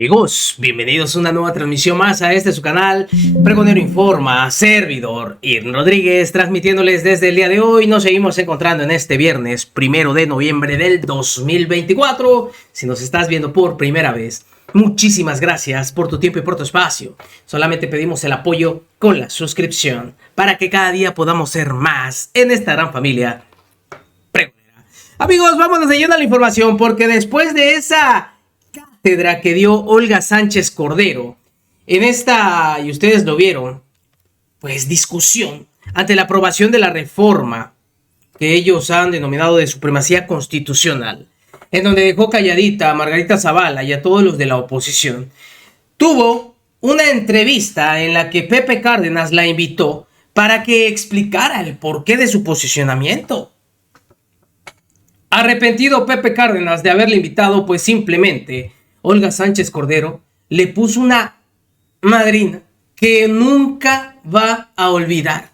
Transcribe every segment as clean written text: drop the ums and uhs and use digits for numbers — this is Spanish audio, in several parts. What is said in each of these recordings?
Amigos, bienvenidos a una nueva transmisión más a su canal, Pregonero Informa, servidor Irving Rodríguez, transmitiéndoles desde el día de hoy. Nos seguimos encontrando en este viernes 1 de noviembre del 2024. Si nos estás viendo por primera vez, muchísimas gracias por tu tiempo y por tu espacio. Solamente pedimos el apoyo con la suscripción para que cada día podamos ser más en esta gran familia pregonera. Amigos, vámonos de lleno a la información, porque después de esa cátedra que dio Olga Sánchez Cordero en esta, y ustedes lo vieron, pues discusión ante la aprobación de la reforma que ellos han denominado de supremacía constitucional, en donde dejó calladita a Margarita Zavala y a todos los de la oposición, tuvo una entrevista en la que Pepe Cárdenas la invitó para que explicara el porqué de su posicionamiento. Arrepentido Pepe Cárdenas de haberle invitado, pues simplemente Olga Sánchez Cordero le puso una madrina que nunca va a olvidar,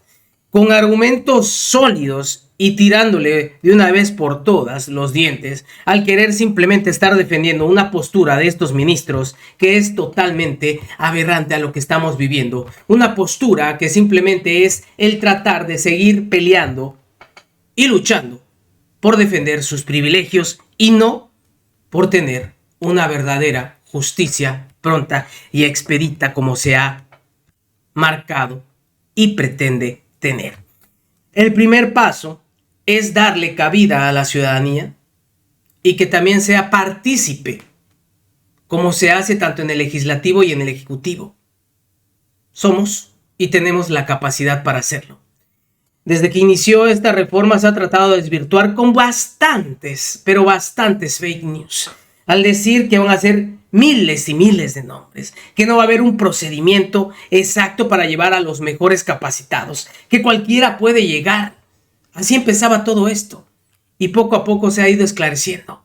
con argumentos sólidos y tirándole de una vez por todas los dientes al querer simplemente estar defendiendo una postura de estos ministros que es totalmente aberrante a lo que estamos viviendo. Una postura que simplemente es el tratar de seguir peleando y luchando por defender sus privilegios y no por tener una verdadera justicia pronta y expedita como se ha marcado y pretende tener. El primer paso es darle cabida a la ciudadanía y que también sea partícipe, como se hace tanto en el legislativo y en el ejecutivo. Somos y tenemos la capacidad para hacerlo. Desde que inició esta reforma se ha tratado de desvirtuar con bastantes, pero bastantes fake news, al decir que van a ser miles y miles de nombres, que no va a haber un procedimiento exacto para llevar a los mejores capacitados, que cualquiera puede llegar. Así empezaba todo esto y poco a poco se ha ido esclareciendo.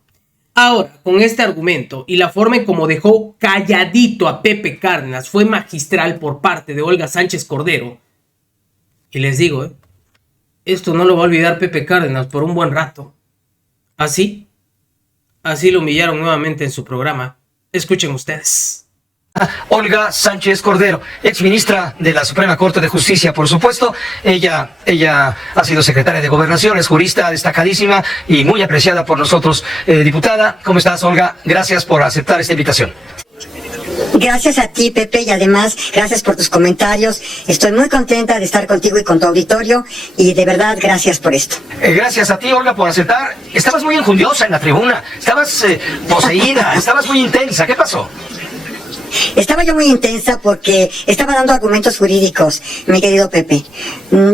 Ahora, con este argumento y la forma en cómo dejó calladito a Pepe Cárdenas fue magistral por parte de Olga Sánchez Cordero. Y les digo, esto no lo va a olvidar Pepe Cárdenas por un buen rato. Así lo humillaron nuevamente en su programa. Escuchen ustedes. Olga Sánchez Cordero, exministra de la Suprema Corte de Justicia, por supuesto. Ella ha sido secretaria de Gobernación, es jurista destacadísima y muy apreciada por nosotros. Diputada, ¿cómo estás, Olga? Gracias por aceptar esta invitación. Gracias a ti, Pepe, y además gracias por tus comentarios. Estoy muy contenta de estar contigo y con tu auditorio y de verdad gracias por esto. Gracias a ti, Olga, por aceptar. Estabas muy enjundiosa en la tribuna, estabas poseída, estabas muy intensa. ¿Qué pasó? Estaba yo muy intensa porque estaba dando argumentos jurídicos, mi querido Pepe.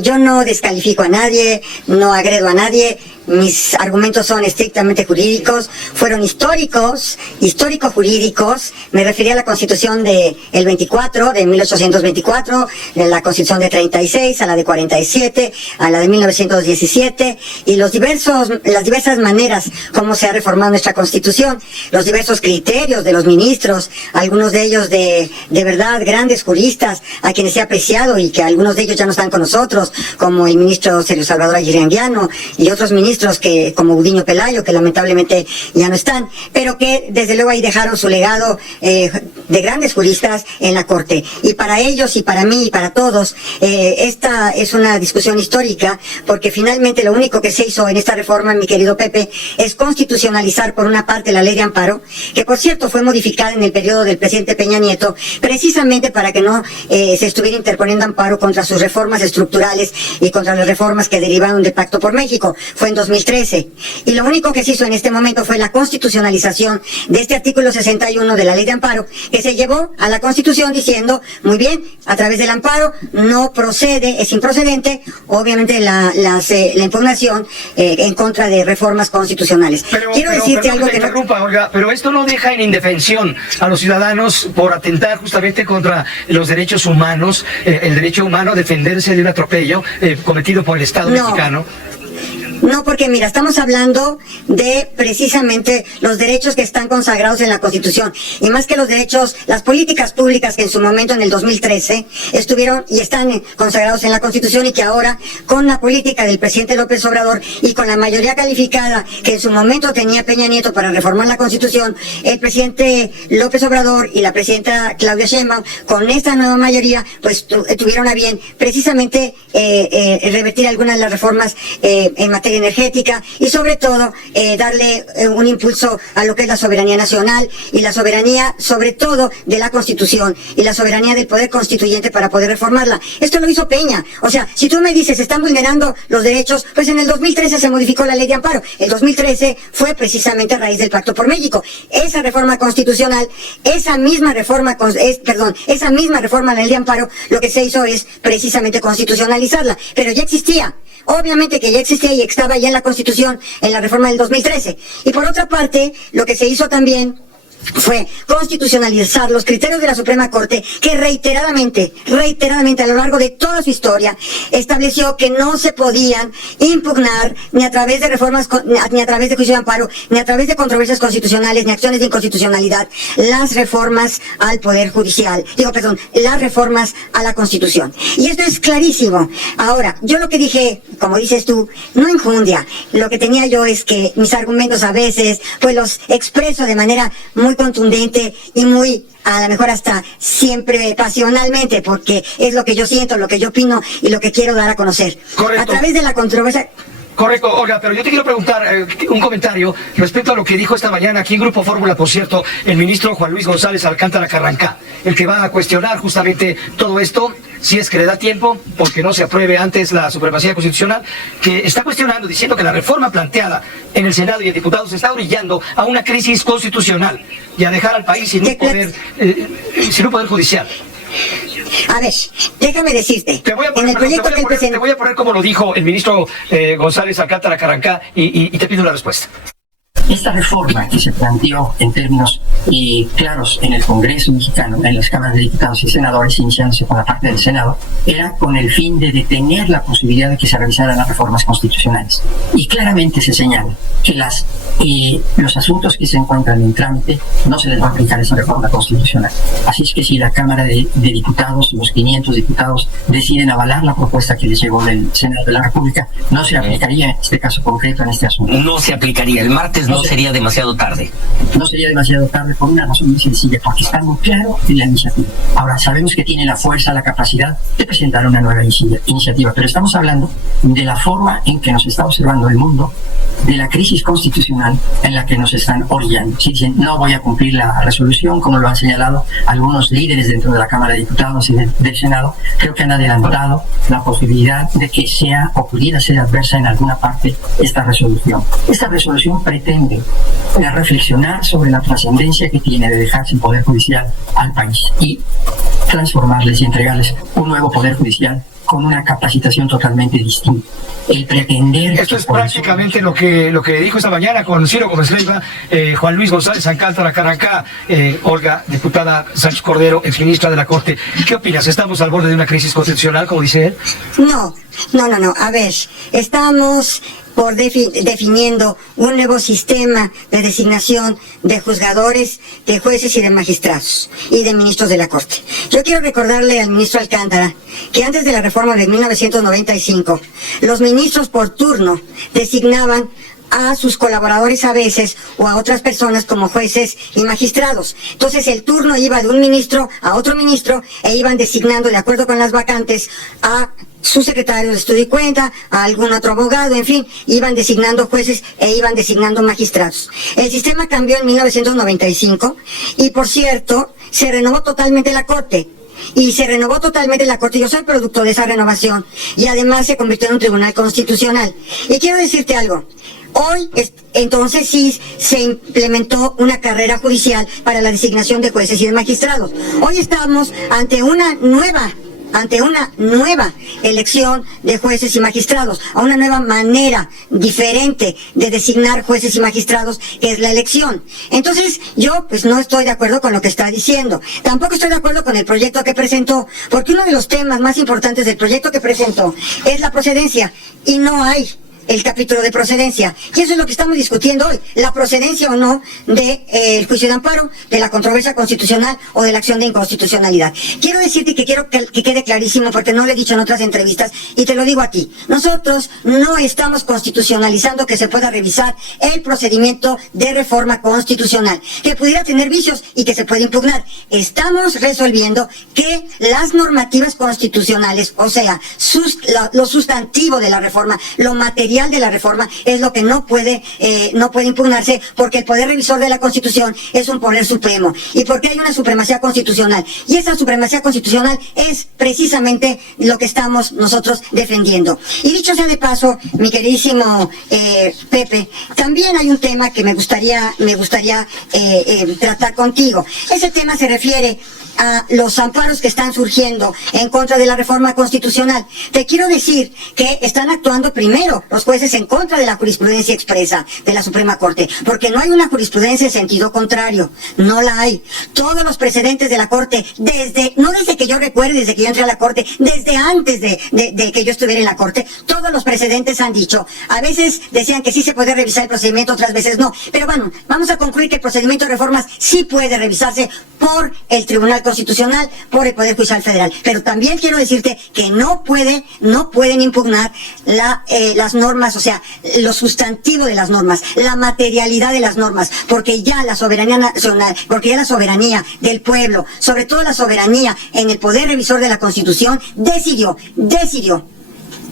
Yo no descalifico a nadie, no agredo a nadie. Mis argumentos son estrictamente jurídicos, fueron histórico-jurídicos. Me refería a la Constitución de 1824, de la Constitución de 36, a la de 47, a la de 1917, y las diversas maneras como se ha reformado nuestra Constitución, los diversos criterios de los ministros, algunos de ellos de verdad grandes juristas, a quienes he apreciado y que algunos de ellos ya no están con nosotros, como el ministro Sergio Salvador Aguirre Anguiano y otros ministros que como Gudiño Pelayo, que lamentablemente ya no están, pero que desde luego ahí dejaron su legado de grandes juristas en la Corte. Y para ellos y para mí y para todos, esta es una discusión histórica, porque finalmente lo único que se hizo en esta reforma, mi querido Pepe, es constitucionalizar por una parte la ley de amparo, que por cierto fue modificada en el periodo del presidente Peña Nieto, precisamente para que no se estuviera interponiendo amparo contra sus reformas estructurales y contra las reformas que derivaron del Pacto por México. Fue en 2013. Y lo único que se hizo en este momento fue la constitucionalización de este artículo 61 de la ley de amparo, que se llevó a la Constitución diciendo, muy bien, a través del amparo no procede, es improcedente, obviamente la impugnación en contra de reformas constitucionales. Quiero decirte algo que interrumpa, Olga, pero esto no deja en indefensión a los ciudadanos por atentar justamente contra los derechos humanos, el derecho humano a defenderse de un atropello cometido por el Estado mexicano. No, porque mira, estamos hablando de precisamente los derechos que están consagrados en la Constitución. Y más que los derechos, las políticas públicas que en su momento, en el 2013, estuvieron y están consagrados en la Constitución, y que ahora, con la política del presidente López Obrador y con la mayoría calificada que en su momento tenía Peña Nieto para reformar la Constitución, el presidente López Obrador y la presidenta Claudia Sheinbaum, con esta nueva mayoría, pues tuvieron a bien precisamente revertir algunas de las reformas en materia energética, y sobre todo darle un impulso a lo que es la soberanía nacional y la soberanía sobre todo de la Constitución y la soberanía del poder constituyente para poder reformarla. Esto lo hizo Peña. O sea, si tú me dices, están vulnerando los derechos, pues en el 2013 se modificó la ley de amparo. El 2013 fue precisamente a raíz del Pacto por México. Esa reforma constitucional, esa misma reforma a la ley de amparo, lo que se hizo es precisamente constitucionalizarla. Pero ya existía. Obviamente que ya existía y estaba ya en la Constitución en la reforma del 2013. Y por otra parte, lo que se hizo también fue constitucionalizar los criterios de la Suprema Corte, que reiteradamente a lo largo de toda su historia estableció que no se podían impugnar ni a través de reformas, ni a través de juicio de amparo, ni a través de controversias constitucionales, ni acciones de inconstitucionalidad, las reformas al Poder Judicial, las reformas a la Constitución. Y esto es clarísimo. Ahora, yo lo que dije, como dices tú, no injundia. Lo que tenía yo es que mis argumentos a veces, pues los expreso de manera muy contundente y muy, a lo mejor hasta siempre pasionalmente, porque es lo que yo siento, lo que yo opino y lo que quiero dar a conocer. Correcto. A través de la controversia. Correcto, Olga, pero yo te quiero preguntar un comentario respecto a lo que dijo esta mañana aquí en Grupo Fórmula, por cierto, el ministro Juan Luis González Alcántara Carrancá, el que va a cuestionar justamente todo esto, si es que le da tiempo, porque no se apruebe antes la supremacía constitucional, que está cuestionando, diciendo que la reforma planteada en el Senado y en diputados está orillando a una crisis constitucional y a dejar al país sin un poder judicial. A ver, déjame decirte, en el proyecto que él presentó... Te voy a poner como lo dijo el ministro González Alcántara Carrancá y te pido la respuesta. Esta reforma que se planteó en términos claros en el Congreso mexicano, en las cámaras de diputados y senadores, iniciándose con la parte del Senado, era con el fin de detener la posibilidad de que se realizaran las reformas constitucionales. Y claramente se señala que los asuntos que se encuentran en trámite no se les va a aplicar esa reforma constitucional. Así es que si la Cámara de Diputados, los 500 diputados, deciden avalar la propuesta que les llegó del Senado de la República, no se aplicaría en este caso concreto, en este asunto. No se aplicaría. El martes no sería demasiado tarde. No sería demasiado tarde por una razón muy sencilla, porque está muy claro en la iniciativa. Ahora, sabemos que tiene la fuerza, la capacidad de presentar una nueva iniciativa, pero estamos hablando de la forma en que nos está observando el mundo, de la crisis constitucional en la que nos están orillando. Si dicen, no voy a cumplir la resolución, como lo han señalado algunos líderes dentro de la Cámara de Diputados y del Senado, creo que han adelantado la posibilidad de que sea o pudiera ser adversa en alguna parte esta resolución. Esta resolución pretende reflexionar sobre la trascendencia que tiene de dejar sin poder judicial al país y transformarles y entregarles un nuevo poder judicial con una capacitación totalmente distinta. El pretender... Esto es prácticamente lo que dijo esta mañana con Ciro Gómez Leiva, Juan Luis González Alcántara Carrancá, Olga, diputada Sánchez Cordero, exministra de la Corte. ¿Qué opinas? ¿Estamos al borde de una crisis constitucional, como dice él? No. A ver, estamos definiendo un nuevo sistema de designación de juzgadores, de jueces y de magistrados y de ministros de la Corte. Yo quiero recordarle al ministro Alcántara que antes de la reforma de 1995, los ministros por turno designaban a sus colaboradores a veces o a otras personas como jueces y magistrados. Entonces el turno iba de un ministro a otro ministro e iban designando de acuerdo con las vacantes a su secretario de estudio y cuenta, a algún otro abogado, en fin, iban designando jueces e iban designando magistrados. El sistema cambió en 1995 y, por cierto, se renovó totalmente la Corte. Yo soy producto de esa renovación y además se convirtió en un tribunal constitucional. Y quiero decirte algo. Hoy, entonces sí, se implementó una carrera judicial para la designación de jueces y de magistrados. Hoy estamos ante una nueva elección de jueces y magistrados, a una nueva manera diferente de designar jueces y magistrados, que es la elección. Entonces, yo pues no estoy de acuerdo con lo que está diciendo. Tampoco estoy de acuerdo con el proyecto que presentó, porque uno de los temas más importantes del proyecto que presentó es la procedencia, y no hay el capítulo de procedencia. Y eso es lo que estamos discutiendo hoy, la procedencia o no del juicio de amparo, de la controversia constitucional o de la acción de inconstitucionalidad. Quiero decirte que quiero que quede clarísimo, porque no lo he dicho en otras entrevistas, y te lo digo a ti. Nosotros no estamos constitucionalizando que se pueda revisar el procedimiento de reforma constitucional, que pudiera tener vicios y que se puede impugnar. Estamos resolviendo que las normativas constitucionales, o sea, lo sustantivo de la reforma, lo material de la reforma, es lo que no puede impugnarse, porque el poder revisor de la Constitución es un poder supremo, y porque hay una supremacía constitucional, y esa supremacía constitucional es precisamente lo que estamos nosotros defendiendo. Y dicho sea de paso, mi queridísimo Pepe, también hay un tema que me gustaría tratar contigo. Ese tema se refiere a los amparos que están surgiendo en contra de la reforma constitucional. Te quiero decir que están actuando primero los jueces en contra de la jurisprudencia expresa de la Suprema Corte, porque no hay una jurisprudencia en sentido contrario, no la hay. Todos los precedentes de la Corte, no desde que yo recuerde, desde que yo entré a la Corte, desde antes de que yo estuviera en la Corte, todos los precedentes han dicho, a veces decían que sí se puede revisar el procedimiento, otras veces no, pero bueno, vamos a concluir que el procedimiento de reformas sí puede revisarse por el Tribunal Constitucional, por el Poder Judicial Federal. Pero también quiero decirte que no pueden impugnar las normas, o sea, lo sustantivo de las normas, la materialidad de las normas, porque ya la soberanía nacional, porque ya la soberanía del pueblo, sobre todo la soberanía en el Poder Revisor de la Constitución, decidió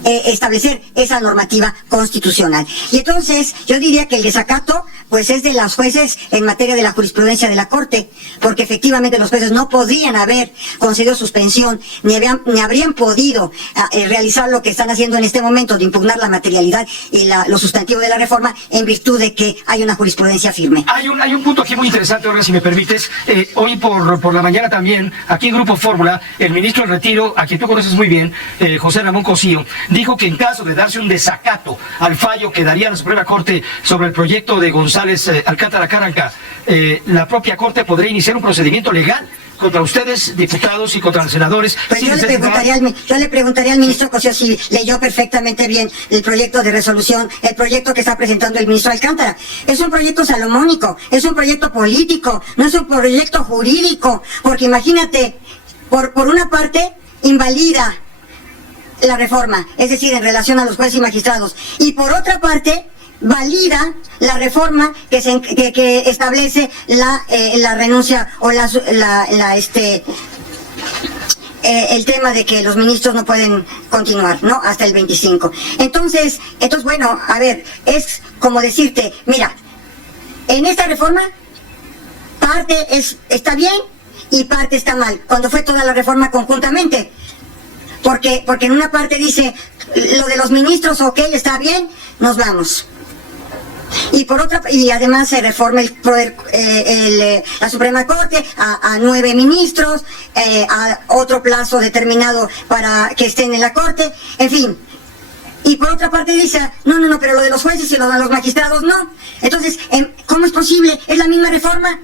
establecer esa normativa constitucional. Y entonces yo diría que el desacato pues es de los jueces en materia de la jurisprudencia de la Corte, porque efectivamente los jueces no podrían haber concedido suspensión ni habrían podido realizar lo que están haciendo en este momento, de impugnar la materialidad y lo sustantivo de la reforma, en virtud de que hay una jurisprudencia firme. Hay un punto aquí muy interesante, Olga, si me permites. Hoy por la mañana también, aquí en Grupo Fórmula, el ministro del Retiro, a quien tú conoces muy bien, José Ramón Cosío, dijo que en caso de darse un desacato al fallo que daría la Suprema Corte sobre el proyecto de González Alcántara Carranca, la propia Corte podría iniciar un procedimiento legal contra ustedes, diputados, y contra los senadores. Pues yo le preguntaría al ministro Cosío si leyó perfectamente bien el proyecto de resolución, el proyecto que está presentando el ministro Alcántara. Es un proyecto salomónico, es un proyecto político, no es un proyecto jurídico, porque imagínate, por una parte invalida la reforma, es decir, en relación a los jueces y magistrados, y por otra parte valida la reforma que establece la renuncia o el tema de que los ministros no pueden continuar, ¿no? Hasta el 25. Entonces, bueno, a ver, es como decirte, mira, en esta reforma parte está bien y parte está mal, cuando fue toda la reforma conjuntamente. Porque en una parte dice, lo de los ministros, ok, está bien, nos vamos. Y por otra, y además se reforma el poder, la Suprema Corte a 9 ministros, a otro plazo determinado para que estén en la Corte, en fin. Y por otra parte dice, no, pero lo de los jueces y lo de los magistrados no. Entonces, ¿cómo es posible? Es la misma reforma.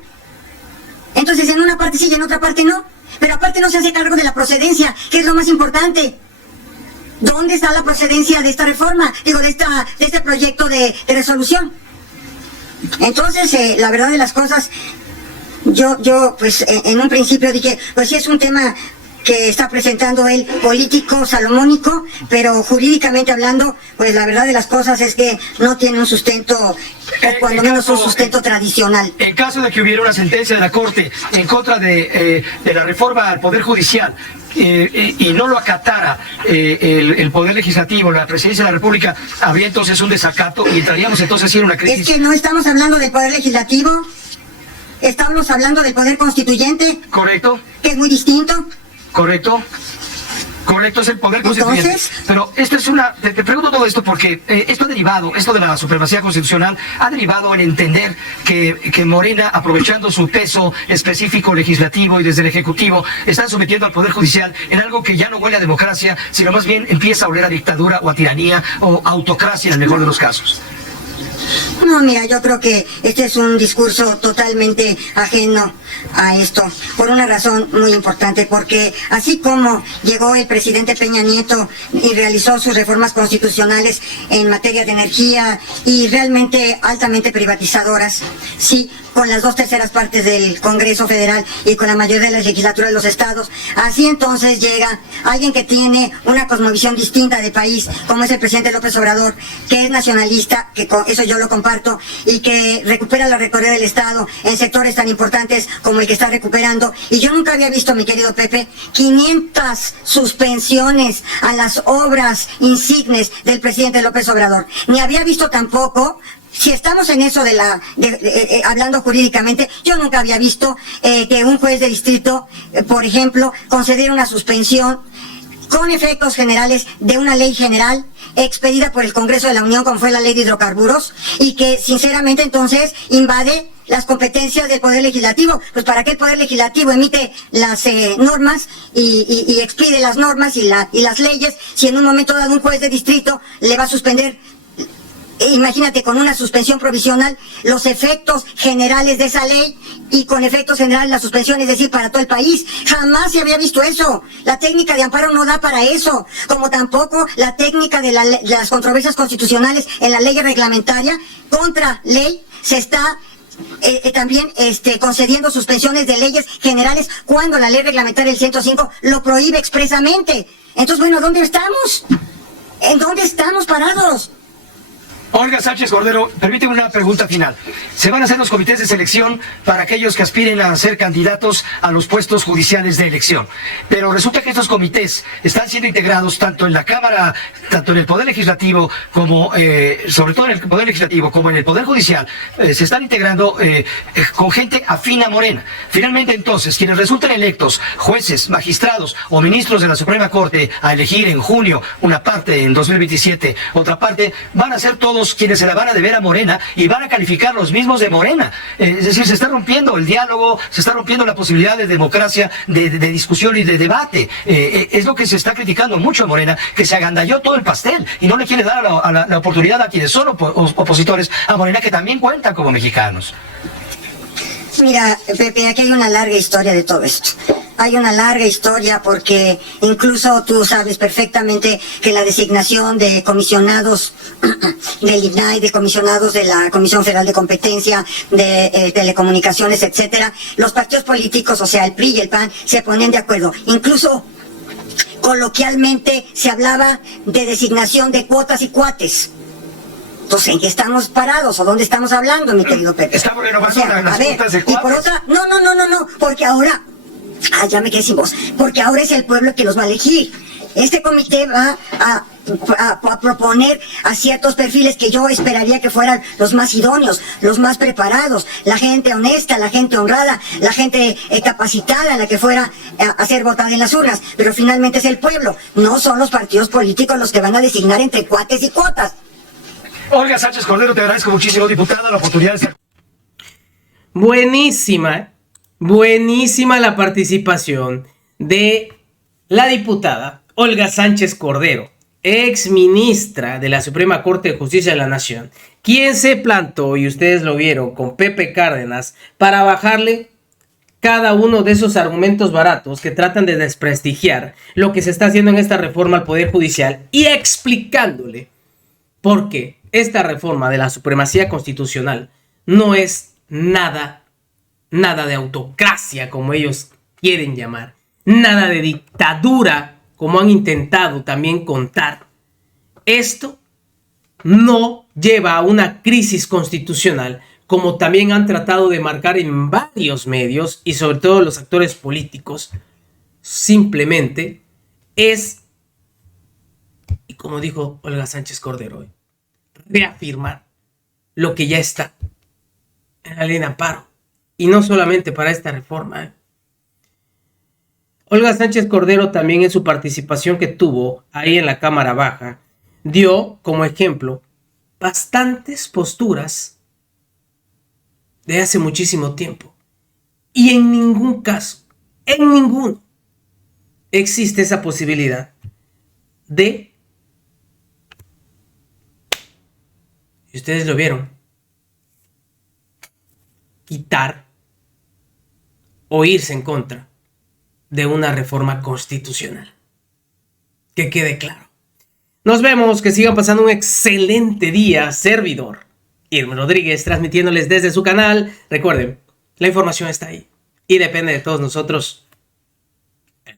Entonces, en una parte sí y en otra parte no. Pero aparte no se hace cargo de la procedencia, que es lo más importante. ¿Dónde está la procedencia de esta reforma? Digo, de este proyecto de resolución. Entonces, la verdad de las cosas, yo pues en un principio dije, pues sí es un tema que está presentando el político salomónico, pero jurídicamente hablando, pues la verdad de las cosas es que no tiene un sustento, o cuando menos un sustento tradicional. En caso de que hubiera una sentencia de la Corte en contra de la reforma al Poder Judicial, y no lo acatara el Poder Legislativo, la Presidencia de la República, habría entonces un desacato y entraríamos entonces en una crisis. Es que no estamos hablando del Poder Legislativo, estamos hablando del Poder Constituyente. Correcto. Que es muy distinto. Correcto, es el Poder Constituyente. Entonces, pero esto es te pregunto todo esto porque esto de la supremacía constitucional ha derivado en entender que Morena, aprovechando su peso específico legislativo y desde el Ejecutivo, están sometiendo al Poder Judicial en algo que ya no huele a democracia, sino más bien empieza a oler a dictadura o a tiranía o autocracia en el mejor de los casos. No, mira, yo creo que este es un discurso totalmente ajeno a esto, por una razón muy importante, porque así como llegó el presidente Peña Nieto y realizó sus reformas constitucionales en materia de energía y realmente altamente privatizadoras, sí, con las 2/3 partes del Congreso Federal y con la mayoría de las legislaturas de los estados, así entonces llega alguien que tiene una cosmovisión distinta de país, como es el presidente López Obrador, que es nacionalista, que eso yo lo comparto, y que recupera la rectoría del Estado en sectores tan importantes como el que está recuperando. Y yo nunca había visto, mi querido Pepe, 500 suspensiones a las obras insignes del presidente López Obrador. Ni había visto tampoco, si estamos en eso hablando jurídicamente, yo nunca había visto que un juez de distrito, por ejemplo, concediera una suspensión con efectos generales de una ley general expedida por el Congreso de la Unión, como fue la ley de hidrocarburos, y que sinceramente entonces invade las competencias del Poder Legislativo. Pues para qué el Poder Legislativo emite las normas y expide las normas y las leyes, si en un momento dado un juez de distrito le va a suspender, imagínate, con una suspensión provisional, los efectos generales de esa ley, y con efectos generales la suspensión, es decir, para todo el país. Jamás se había visto eso. La técnica de amparo no da para eso, como tampoco la técnica de las controversias constitucionales en la ley reglamentaria contra ley. Se está también concediendo suspensiones de leyes generales cuando la ley reglamentaria del 105 lo prohíbe expresamente. Entonces, bueno, ¿dónde estamos? ¿En dónde estamos parados? Olga Sánchez Cordero, permíteme una pregunta final. Se van a hacer los comités de selección para aquellos que aspiren a ser candidatos a los puestos judiciales de elección. Pero resulta que estos comités están siendo integrados tanto en la Cámara, tanto en el Poder Legislativo, como sobre todo en el Poder Legislativo, como en el Poder Judicial. Se están integrando con gente afín a Morena. Finalmente, entonces, quienes resulten electos, jueces, magistrados o ministros de la Suprema Corte, a elegir en junio, una parte en 2027, otra parte, van a ser todos quienes se la van a deber a Morena y van a calificar los mismos de Morena. Es decir, se está rompiendo el diálogo, se está rompiendo la posibilidad de democracia, de discusión y de debate. Es lo que se está criticando mucho a Morena, que se agandalló todo el pastel y no le quiere dar la oportunidad a quienes son opositores a Morena, que también cuentan como mexicanos. Mira, Pepe, aquí hay una larga historia de todo esto. Hay una larga historia porque incluso tú sabes perfectamente que la designación de comisionados del INAI, de comisionados de la Comisión Federal de Competencia, de Telecomunicaciones, etcétera, los partidos políticos, o sea, el PRI y el PAN, se ponían de acuerdo. Incluso coloquialmente se hablaba de designación de cuotas y cuates. Entonces, ¿en qué estamos parados o dónde estamos hablando, mi querido Pepe? Estamos renovando las cuotas de cuates. Y por otra, no, porque ahora, ya me quedé sin voz, porque ahora es el pueblo que los va a elegir. Este comité va a proponer a ciertos perfiles que yo esperaría que fueran los más idóneos, los más preparados, la gente honesta, la gente honrada, la gente capacitada, la que fuera a ser votada en las urnas. Pero finalmente es el pueblo, no son los partidos políticos los que van a designar entre cuates y cuotas. Olga Sánchez Cordero, te agradezco muchísimo, diputada, la oportunidad de estar. Buenísima la participación de la diputada Olga Sánchez Cordero, ex ministra de la Suprema Corte de Justicia de la Nación, quien se plantó, y ustedes lo vieron, con Pepe Cárdenas para bajarle cada uno de esos argumentos baratos que tratan de desprestigiar lo que se está haciendo en esta reforma al Poder Judicial, y explicándole por qué esta reforma de la supremacía constitucional no es nada de autocracia, como ellos quieren llamar, nada de dictadura, como han intentado también contar. Esto no lleva a una crisis constitucional, como también han tratado de marcar en varios medios y sobre todo los actores políticos. Simplemente es, y como dijo Olga Sánchez Cordero hoy, reafirmar lo que ya está en la ley de amparo, y no solamente para esta reforma. Olga Sánchez Cordero también, en su participación que tuvo ahí en la Cámara Baja, dio como ejemplo bastantes posturas de hace muchísimo tiempo, y en ningún caso, en ninguno, existe esa posibilidad de, y ustedes lo vieron, quitar o irse en contra de una reforma constitucional. Que quede claro. Nos vemos, que sigan pasando un excelente día. Servidor Irma Rodríguez, transmitiéndoles desde su canal. Recuerden, la información está ahí y depende de todos nosotros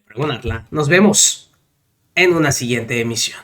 pregonarla. Nos vemos en una siguiente emisión.